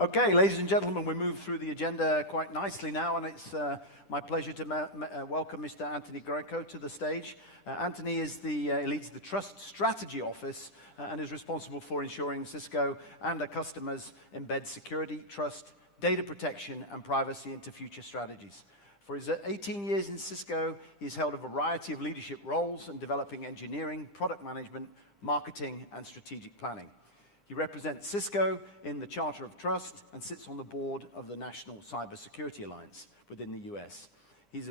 Okay, ladies and gentlemen, we move through the agenda quite nicely now, and it's my pleasure to welcome Mr. Anthony Grieco to the stage. Anthony leads the Trust Strategy Office and is responsible for ensuring CISCO and our customers embed security, trust, data protection, and privacy into future strategies. For his 18 years in CISCO, he's held a variety of leadership roles in developing engineering, product management, marketing, and strategic planning. He represents CISCO in the Charter of Trust and sits on the board of the National Cybersecurity Alliance within the US. He's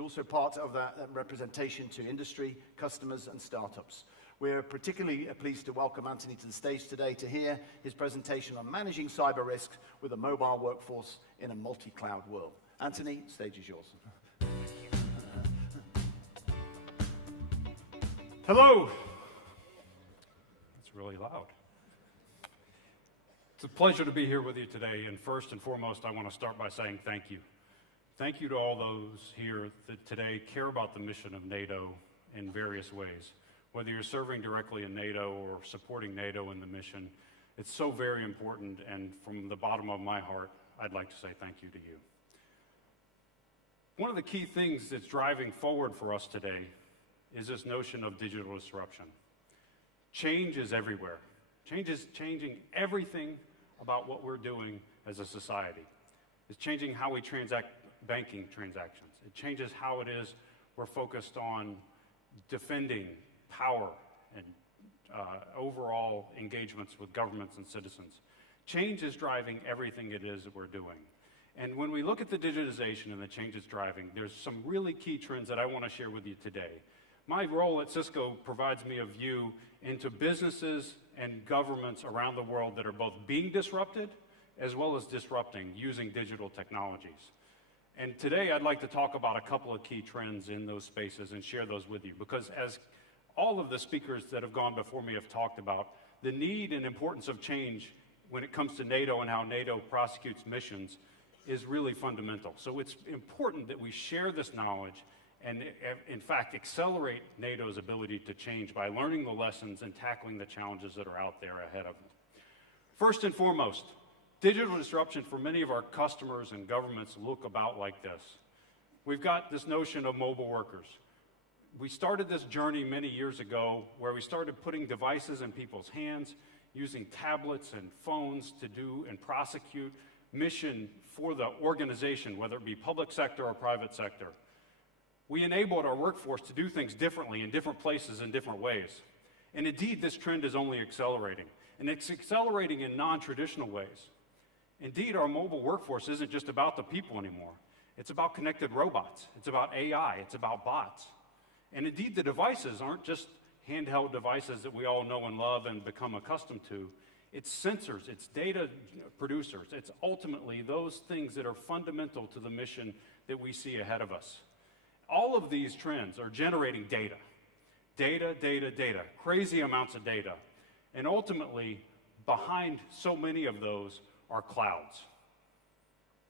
also part of that representation to industry, customers, and startups. We're particularly pleased to welcome Anthony to the stage today to hear his presentation on managing cyber risks with a mobile workforce in a multi-cloud world. Anthony, the stage is yours. Hello. It's really loud. It's a pleasure to be here with you today, and first and foremost, I want to start by saying thank you. Thank you to all those here that today care about the mission of NATO in various ways. Whether you're serving directly in NATO or supporting NATO in the mission, it's so very important, and from the bottom of my heart, I'd like to say thank you to you. One of the key things that's driving forward for us today is this notion of digital disruption. Change is everywhere. Change is changing everything about what we're doing as a society. It's changing how we transact banking transactions. It changes how it is we're focused on defending power and overall engagements with governments and citizens. Change is driving everything it is that we're doing. And when we look at the digitization and the change it's driving, there's some really key trends that I want to share with you today. My role at CISCO provides me a view into businesses and governments around the world that are both being disrupted as well as disrupting using digital technologies. And today I'd like to talk about a couple of key trends in those spaces and share those with you, because as all of the speakers that have gone before me have talked about, the need and importance of change when it comes to NATO and how NATO prosecutes missions is really fundamental. So it's important that we share this knowledge and, in fact, accelerate NATO's ability to change by learning the lessons and tackling the challenges that are out there ahead of them. First and foremost, digital disruption for many of our customers and governments look about like this. We've got this notion of mobile workers. We started this journey many years ago where we started putting devices in people's hands, using tablets and phones to do and prosecute mission for the organization, whether it be public sector or private sector. We enabled our workforce to do things differently in different places in different ways. And indeed, this trend is only accelerating. And it's accelerating in non-traditional ways. Indeed, our mobile workforce isn't just about the people anymore. It's about connected robots. It's about AI. It's about bots. And indeed, the devices aren't just handheld devices that we all know and love and become accustomed to. It's sensors, it's data producers, it's ultimately those things that are fundamental to the mission that we see ahead of us. All of these trends are generating data. Data, data, data, crazy amounts of data. And ultimately, behind so many of those are clouds.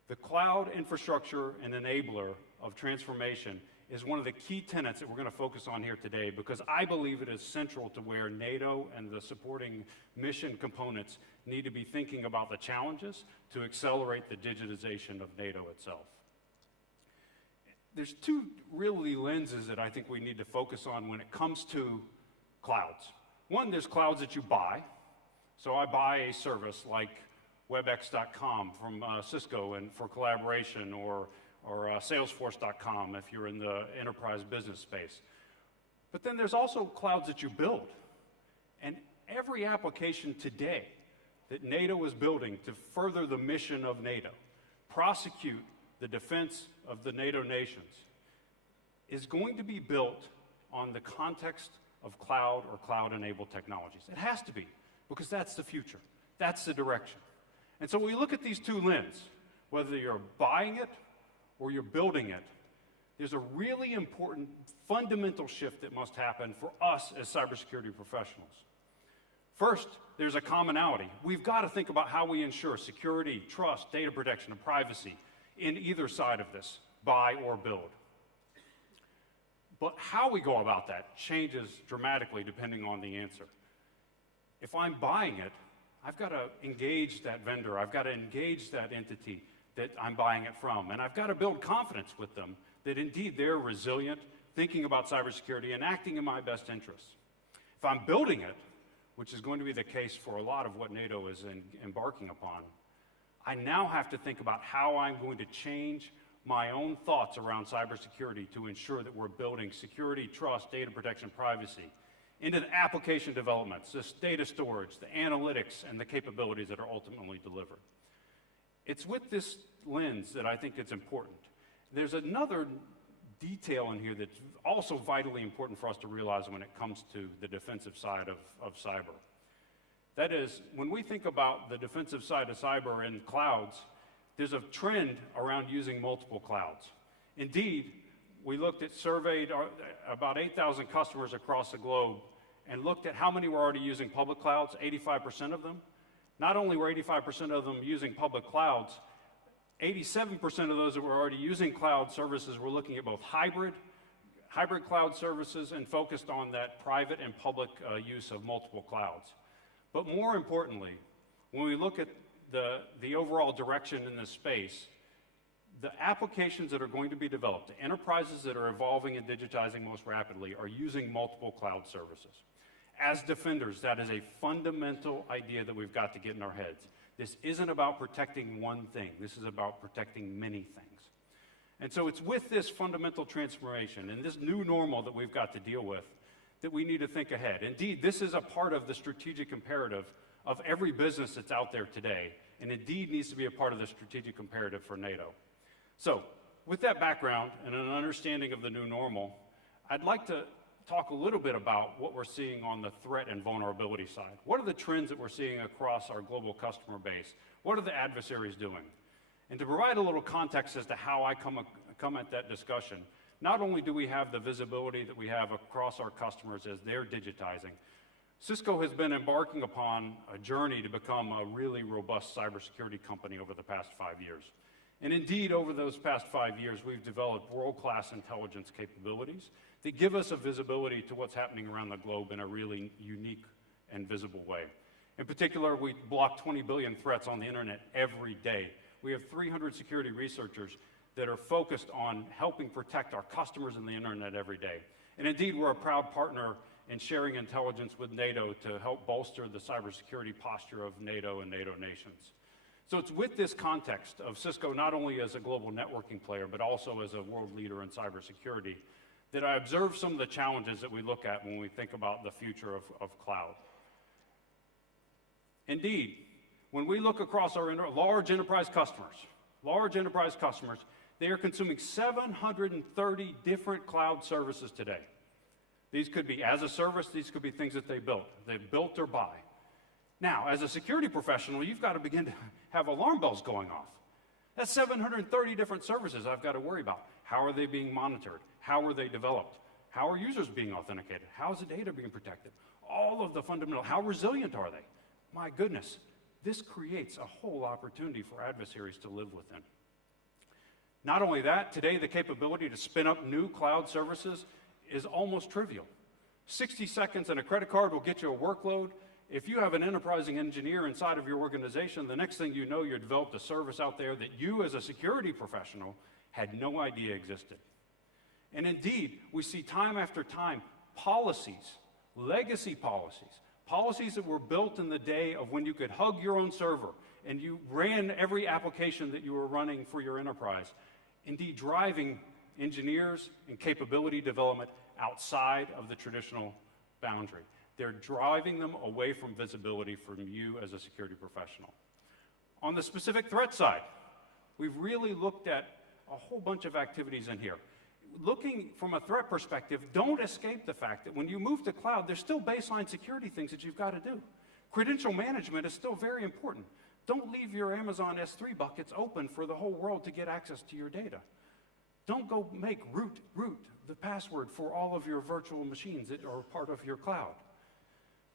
The cloud infrastructure and enabler of transformation is one of the key tenets that we're going to focus on here today, because I believe it is central to where NATO and the supporting mission components need to be thinking about the challenges to accelerate the digitization of NATO itself. There's two really lenses that I think we need to focus on when it comes to clouds. One, there's clouds that you buy. So I buy a service like webex.com from CISCO and for collaboration, or salesforce.com if you're in the enterprise business space. But then there's also clouds that you build. And every application today that NATO is building to further the mission of NATO, prosecute the defense of the NATO nations, is going to be built on the context of cloud or cloud-enabled technologies. It has to be, because that's the future. That's the direction. And so when we look at these two lenses, whether you're buying it or you're building it, there's a really important fundamental shift that must happen for us as cybersecurity professionals. First, there's a commonality. We've got to think about how we ensure security, trust, data protection, and privacy in either side of this, buy or build. But how we go about that changes dramatically depending on the answer. If I'm buying it, I've got to engage that vendor. I've got to engage that entity that I'm buying it from. And I've got to build confidence with them that indeed they're resilient, thinking about cybersecurity, and acting in my best interests. If I'm building it, which is going to be the case for a lot of what NATO is embarking upon, I now have to think about how I'm going to change my own thoughts around cybersecurity to ensure that we're building security, trust, data protection, privacy into the application developments, this data storage, the analytics, and the capabilities that are ultimately delivered. It's with this lens that I think it's important. There's another detail in here that's also vitally important for us to realize when it comes to the defensive side of cyber. That is, when we think about the defensive side of cyber and clouds, there's a trend around using multiple clouds. Indeed, we surveyed about 8,000 customers across the globe and looked at how many were already using public clouds, 85% of them. Not only were 85% of them using public clouds, 87% of those that were already using cloud services were looking at both hybrid cloud services and focused on that private and public use of multiple clouds. But more importantly, when we look at the overall direction in this space, the applications that are going to be developed, the enterprises that are evolving and digitizing most rapidly are using multiple cloud services. As defenders, that is a fundamental idea that we've got to get in our heads. This isn't about protecting one thing. This is about protecting many things. And so it's with this fundamental transformation and this new normal that we've got to deal with that we need to think ahead. Indeed, this is a part of the strategic imperative of every business that's out there today, and indeed needs to be a part of the strategic imperative for NATO. So, with that background and an understanding of the new normal, I'd like to talk a little bit about what we're seeing on the threat and vulnerability side. What are the trends that we're seeing across our global customer base? What are the adversaries doing? And to provide a little context as to how I come at that discussion, not only do we have the visibility that we have across our customers as they're digitizing, CISCO has been embarking upon a journey to become a really robust cybersecurity company over the past 5 years. And indeed, over those past 5 years, we've developed world-class intelligence capabilities that give us a visibility to what's happening around the globe in a really unique and visible way. In particular, we block 20 billion threats on the internet every day. We have 300 security researchers that are focused on helping protect our customers in the internet every day. And indeed, we're a proud partner in sharing intelligence with NATO to help bolster the cybersecurity posture of NATO and NATO nations. So it's with this context of CISCO not only as a global networking player, but also as a world leader in cybersecurity, that I observe some of the challenges that we look at when we think about the future of cloud. Indeed, when we look across our large enterprise customers, they are consuming 730 different cloud services today. These could be as a service, these could be things that they built or buy. Now, as a security professional, you've got to begin to have alarm bells going off. That's 730 different services I've got to worry about. How are they being monitored? How are they developed? How are users being authenticated? How is the data being protected? All of the fundamental, how resilient are they? My goodness, this creates a whole opportunity for adversaries to live within. Not only that, today the capability to spin up new cloud services is almost trivial. 60 seconds and a credit card will get you a workload. If you have an enterprising engineer inside of your organization, the next thing you know, you've developed a service out there that you as a security professional had no idea existed. And indeed, we see time after time policies, legacy policies that were built in the day of when you could hug your own server and you ran every application that you were running for your enterprise, indeed driving engineers and capability development outside of the traditional boundary. They're driving them away from visibility from you as a security professional. On the specific threat side, we've really looked at a whole bunch of activities in here. Looking from a threat perspective, don't escape the fact that when you move to cloud, there's still baseline security things that you've got to do. Credential management is still very important. Don't leave your Amazon S3 buckets open for the whole world to get access to your data. Don't go make root the password for all of your virtual machines that are part of your cloud.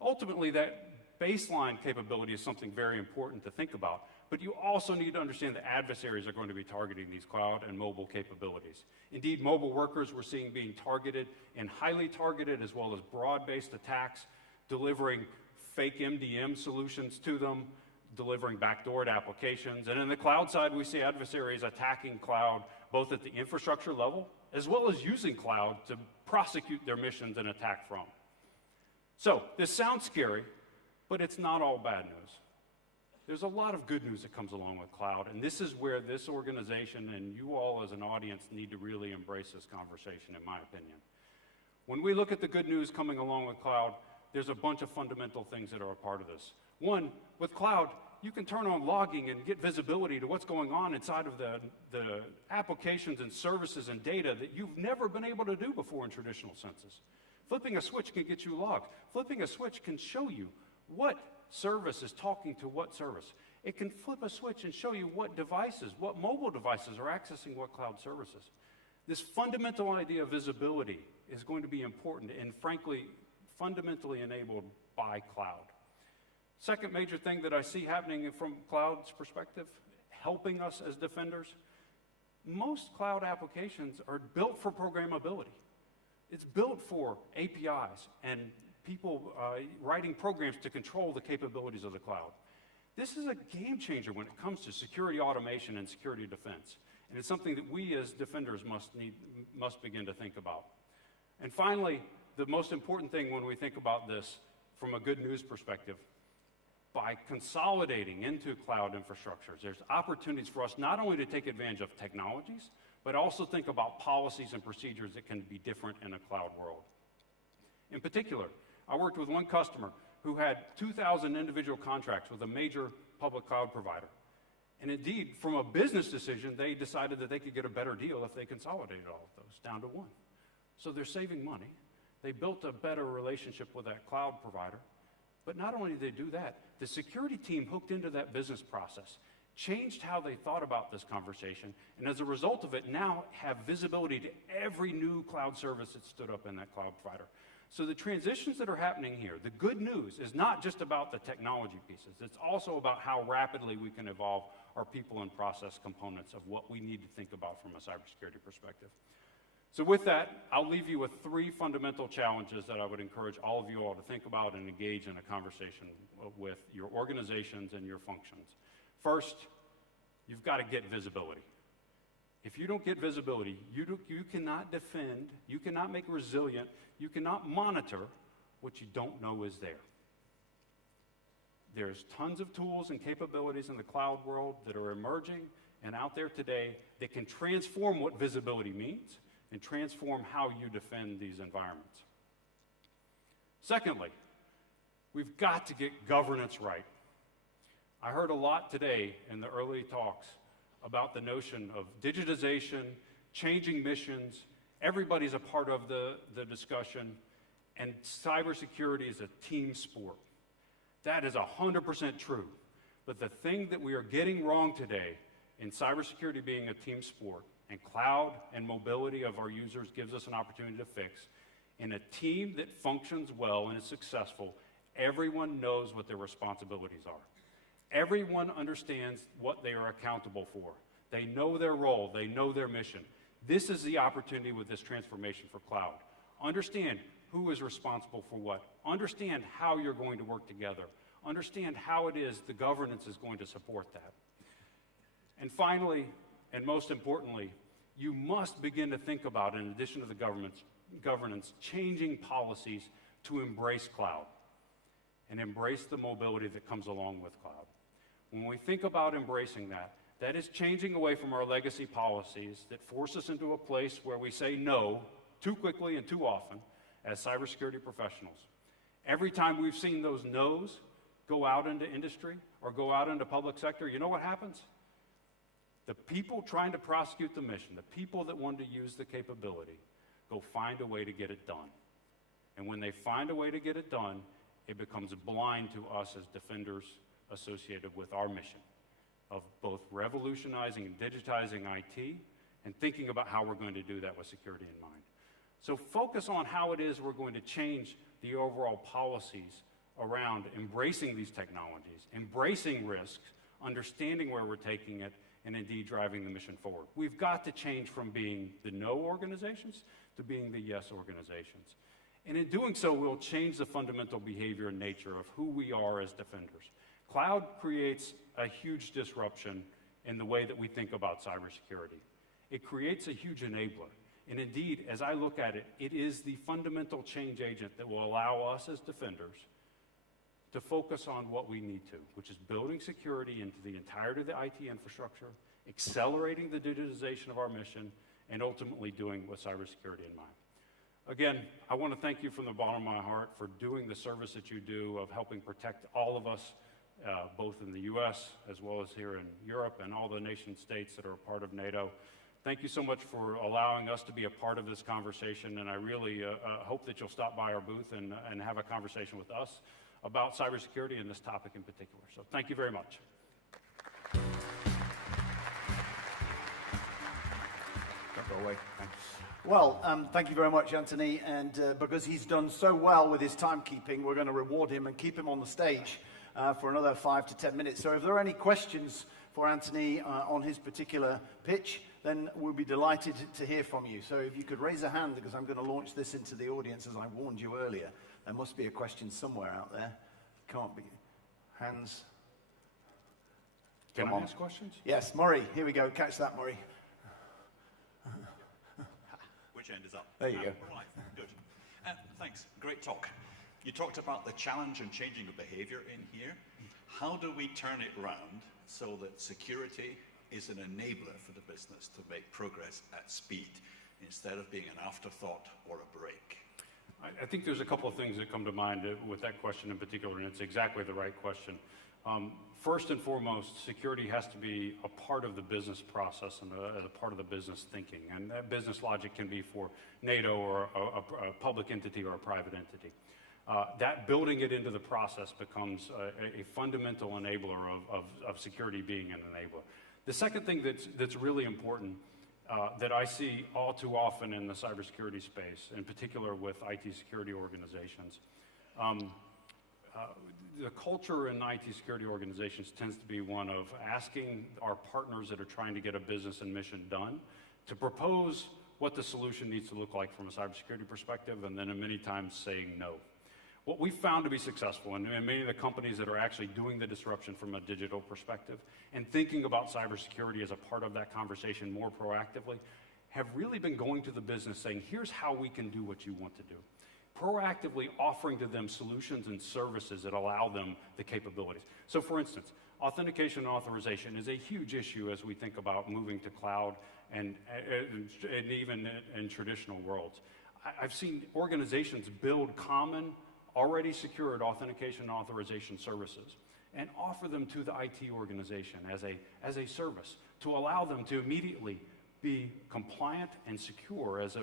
Ultimately, that baseline capability is something very important to think about, but you also need to understand that adversaries are going to be targeting these cloud and mobile capabilities. Indeed, mobile workers we're seeing being targeted and highly targeted as well as broad-based attacks, delivering fake MDM solutions to them, delivering backdoored applications. And in the cloud side, we see adversaries attacking cloud both at the infrastructure level as well as using cloud to prosecute their missions and attack from. So this sounds scary, but it's not all bad news. There's a lot of good news that comes along with cloud, and this is where this organization and you all as an audience need to really embrace this conversation, in my opinion. When we look at the good news coming along with cloud, there's a bunch of fundamental things that are a part of this. One, with cloud, you can turn on logging and get visibility to what's going on inside of the applications and services and data that you've never been able to do before in traditional senses. Flipping a switch can get you logged. Flipping a switch can show you what service is talking to what service. It can flip a switch and show you what devices, what mobile devices are accessing what cloud services. This fundamental idea of visibility is going to be important and, frankly, fundamentally enabled by cloud. Second major thing that I see happening from cloud's perspective, helping us as defenders, most cloud applications are built for programmability. It's built for APIs and people writing programs to control the capabilities of the cloud. This is a game changer when it comes to security automation and security defense. And it's something that we as defenders must begin to think about. And finally, the most important thing when we think about this from a good news perspective, by consolidating into cloud infrastructures, there's opportunities for us not only to take advantage of technologies, but also think about policies and procedures that can be different in a cloud world. In particular, I worked with one customer who had 2,000 individual contracts with a major public cloud provider. And indeed, from a business decision, they decided that they could get a better deal if they consolidated all of those down to one. So they're saving money. They built a better relationship with that cloud provider. But not only did they do that, the security team hooked into that business process, changed how they thought about this conversation, and as a result of it, now have visibility to every new cloud service that stood up in that cloud provider. So the transitions that are happening here, the good news is not just about the technology pieces, it's also about how rapidly we can evolve our people and process components of what we need to think about from a cybersecurity perspective. So with that, I'll leave you with three fundamental challenges that I would encourage all of you all to think about and engage in a conversation with your organizations and your functions. First, you've got to get visibility. If you don't get visibility, you cannot defend, you cannot make resilient, you cannot monitor what you don't know is there. There's tons of tools and capabilities in the cloud world that are emerging and out there today that can transform what visibility means and transform how you defend these environments. Secondly, we've got to get governance right. I heard a lot today in the early talks about the notion of digitization, changing missions. Everybody's a part of the discussion, and cybersecurity is a team sport. That is 100% true. But the thing that we are getting wrong today in cybersecurity being a team sport, and cloud and mobility of our users gives us an opportunity to fix, in a team that functions well and is successful, everyone knows what their responsibilities are. Everyone understands what they are accountable for. They know their role, they know their mission. This is the opportunity with this transformation for cloud. Understand who is responsible for what. Understand how you're going to work together. Understand how it is the governance is going to support that. And finally, and most importantly, you must begin to think about, in addition to the governance, changing policies to embrace cloud and embrace the mobility that comes along with cloud. When we think about embracing that, that is changing away from our legacy policies that force us into a place where we say no too quickly and too often as cybersecurity professionals. Every time we've seen those no's go out into industry or go out into public sector, you know what happens? The people trying to prosecute the mission, the people that want to use the capability, go find a way to get it done. And when they find a way to get it done, it becomes blind to us as defenders associated with our mission of both revolutionizing and digitizing IT and thinking about how we're going to do that with security in mind. So focus on how it is we're going to change the overall policies around embracing these technologies, embracing risks, understanding where we're taking it, and indeed driving the mission forward. We've got to change from being the no organizations to being the yes organizations. And in doing so, we'll change the fundamental behavior and nature of who we are as defenders. Cloud creates a huge disruption in the way that we think about cybersecurity. It creates a huge enabler. And indeed, as I look at it, it is the fundamental change agent that will allow us as defenders to focus on what we need to, which is building security into the entirety of the IT infrastructure, accelerating the digitization of our mission, and ultimately doing with cybersecurity in mind. Again, I want to thank you from the bottom of my heart for doing the service that you do of helping protect all of us, both in the US as well as here in Europe and all the nation states that are a part of NATO. Thank you so much for allowing us to be a part of this conversation, and I really hope that you'll stop by our booth and have a conversation with us about cybersecurity and this topic in particular. So thank you very much. Don't go away. Thanks. Well, thank you very much, Anthony, and because he's done so well with his timekeeping, we're going to reward him and keep him on the stage for another 5 to 10 minutes. So if there are any questions for Anthony on his particular pitch, then we'll be delighted to hear from you. So if you could raise a hand, because I'm going to launch this into the audience as I warned you earlier. There must be a question somewhere out there. Can't be. Hands. Can Come I on. ask questions? Yes, Murray. Here we go. Catch that, Murray. Which end is up? There you go. Right, good. Thanks. Great talk. You talked about the challenge and changing of behavior in here. How do we turn it around so that security is an enabler for the business to make progress at speed instead of being an afterthought or a break? I think there's a couple of things that come to mind with that question in particular, and it's exactly the right question. First and foremost, security has to be a part of the business process and a part of the business thinking. And that business logic can be for NATO or a public entity or a private entity. That building it into the process becomes a fundamental enabler of security being an enabler. The second thing that's really important that I see all too often in the cybersecurity space, in particular with IT security organizations, the culture in IT security organizations tends to be one of asking our partners that are trying to get a business and mission done to propose what the solution needs to look like from a cybersecurity perspective, and then many times saying no. What we found to be successful, and many of the companies that are actually doing the disruption from a digital perspective and thinking about cybersecurity as a part of that conversation more proactively, have really been going to the business saying, here's how we can do what you want to do. Proactively offering to them solutions and services that allow them the capabilities. So for instance, authentication and authorization is a huge issue as we think about moving to cloud and even in traditional worlds. I've seen organizations build common, already secured authentication and authorization services and offer them to the IT organization as a service to allow them to immediately be compliant and secure as it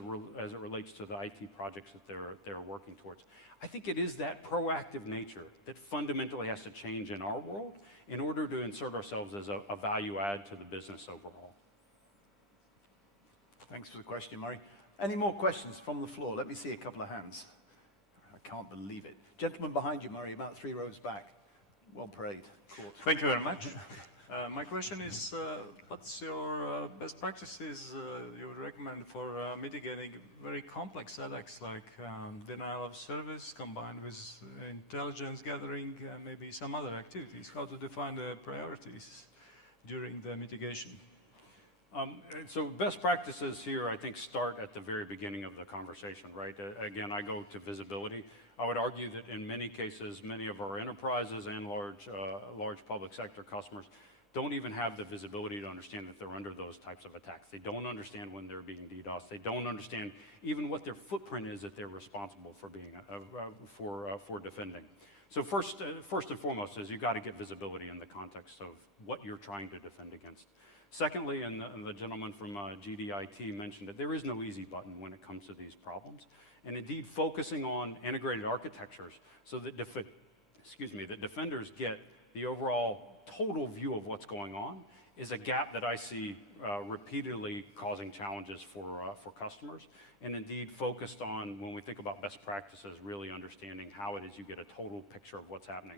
relates to the IT projects that they're working towards. I think it is that proactive nature that fundamentally has to change in our world in order to insert ourselves as a value add to the business overall. Thanks for the question, Murray. Any more questions from the floor? Let me see a couple of hands. I can't believe it. Gentleman behind you, Murray, about 3 rows back. Well prayed. Thank you very much. My question is, what's your best practices you would recommend for mitigating very complex attacks like denial of service combined with intelligence gathering and maybe some other activities? How to define the priorities during the mitigation? So best practices here, I think, start at the very beginning of the conversation, right? Again, I go to visibility. I would argue that in many cases, many of our enterprises and large public sector customers don't even have the visibility to understand that they're under those types of attacks. They don't understand when they're being DDoSed. They don't understand even what their footprint is that they're responsible for being for defending. So first and foremost is you got to get visibility in the context of what you're trying to defend against. Secondly, and the gentleman from GDIT mentioned that there is no easy button when it comes to these problems. And indeed, focusing on integrated architectures so that defenders get the overall total view of what's going on is a gap that I see repeatedly causing challenges for customers. And indeed, focused on, when we think about best practices, really understanding how it is you get a total picture of what's happening.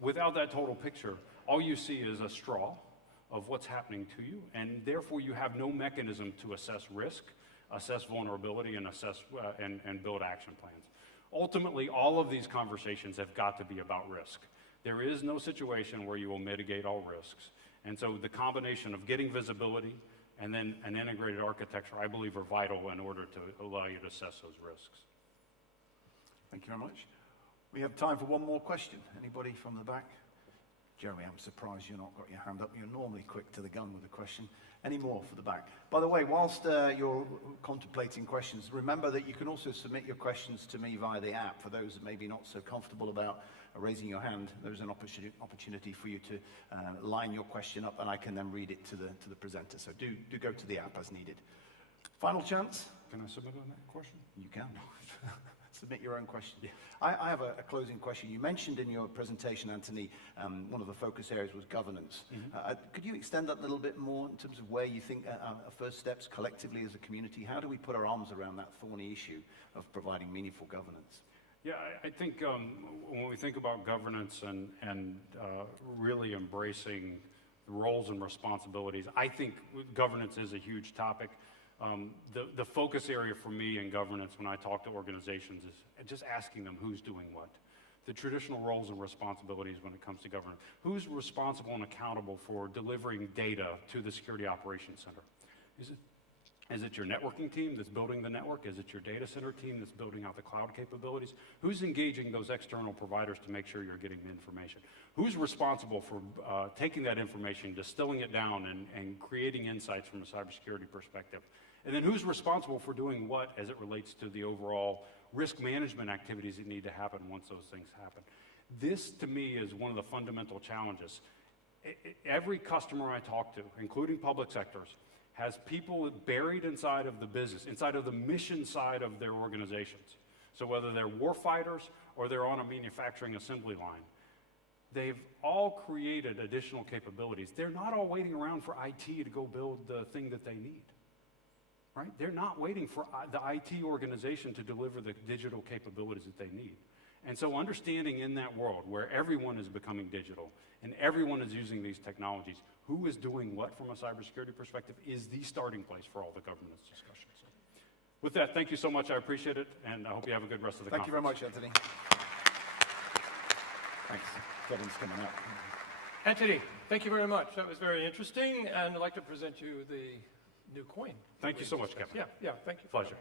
Without that total picture, all you see is a straw of what's happening to you, and therefore you have no mechanism to assess risk, assess vulnerability, and assess and build action plans. ultimately, all of these conversations have got to be about risk. There is no situation where you will mitigate all risks. And so the combination of getting visibility and then an integrated architecture, I believe, are vital in order to allow you to assess those risks. Thank you very much. We have time for one more question. Anybody from the back? Jeremy, I'm surprised you've not got your hand up. You're normally quick to the gun with a question. Any more for the back? By the way, whilst you're contemplating questions, remember that you can also submit your questions to me via the app. For those that may be not so comfortable about raising your hand, there's an opportunity for you to line your question up, and I can then read it to the presenter. So do go to the app as needed. Final chance? Can I submit on that question? You can. Submit your own question. Yeah. I have a closing question. You mentioned in your presentation, Anthony, one of the focus areas was governance. Could you extend that a little bit more in terms of where you think our first steps collectively as a community? How do we put our arms around that thorny issue of providing meaningful governance? Yeah, I think when we think about governance and really embracing the roles and responsibilities, I think governance is a huge topic. The focus area for me in governance when I talk to organizations is just asking them who's doing what. The traditional roles and responsibilities when it comes to governance. Who's responsible and accountable for delivering data to the Security Operations Center? Is it your networking team that's building the network? Is it your data center team that's building out the cloud capabilities? Who's engaging those external providers to make sure you're getting the information? Who's responsible for taking that information, distilling it down, and creating insights from a cybersecurity perspective? And then who's responsible for doing what as it relates to the overall risk management activities that need to happen once those things happen? This, to me, is one of the fundamental challenges. Every customer I talk to, including public sectors, has people buried inside of the business, inside of the mission side of their organizations. So whether they're war fighters or they're on a manufacturing assembly line, they've all created additional capabilities. They're not all waiting around for IT to go build the thing that they need, right? They're not waiting for the IT organization to deliver the digital capabilities that they need. And so understanding in that world where everyone is becoming digital and everyone is using these technologies, who is doing what from a cybersecurity perspective is the starting place for all the governance discussions. So with that, thank you so much. I appreciate it, and I hope you have a good rest of the conference. Thank you very much, Anthony. Thanks. Kevin's coming up. Anthony, thank you very much. That was very interesting, and I'd like to present you the new coin. Thank you so much, Kevin. Yeah, thank you. Pleasure.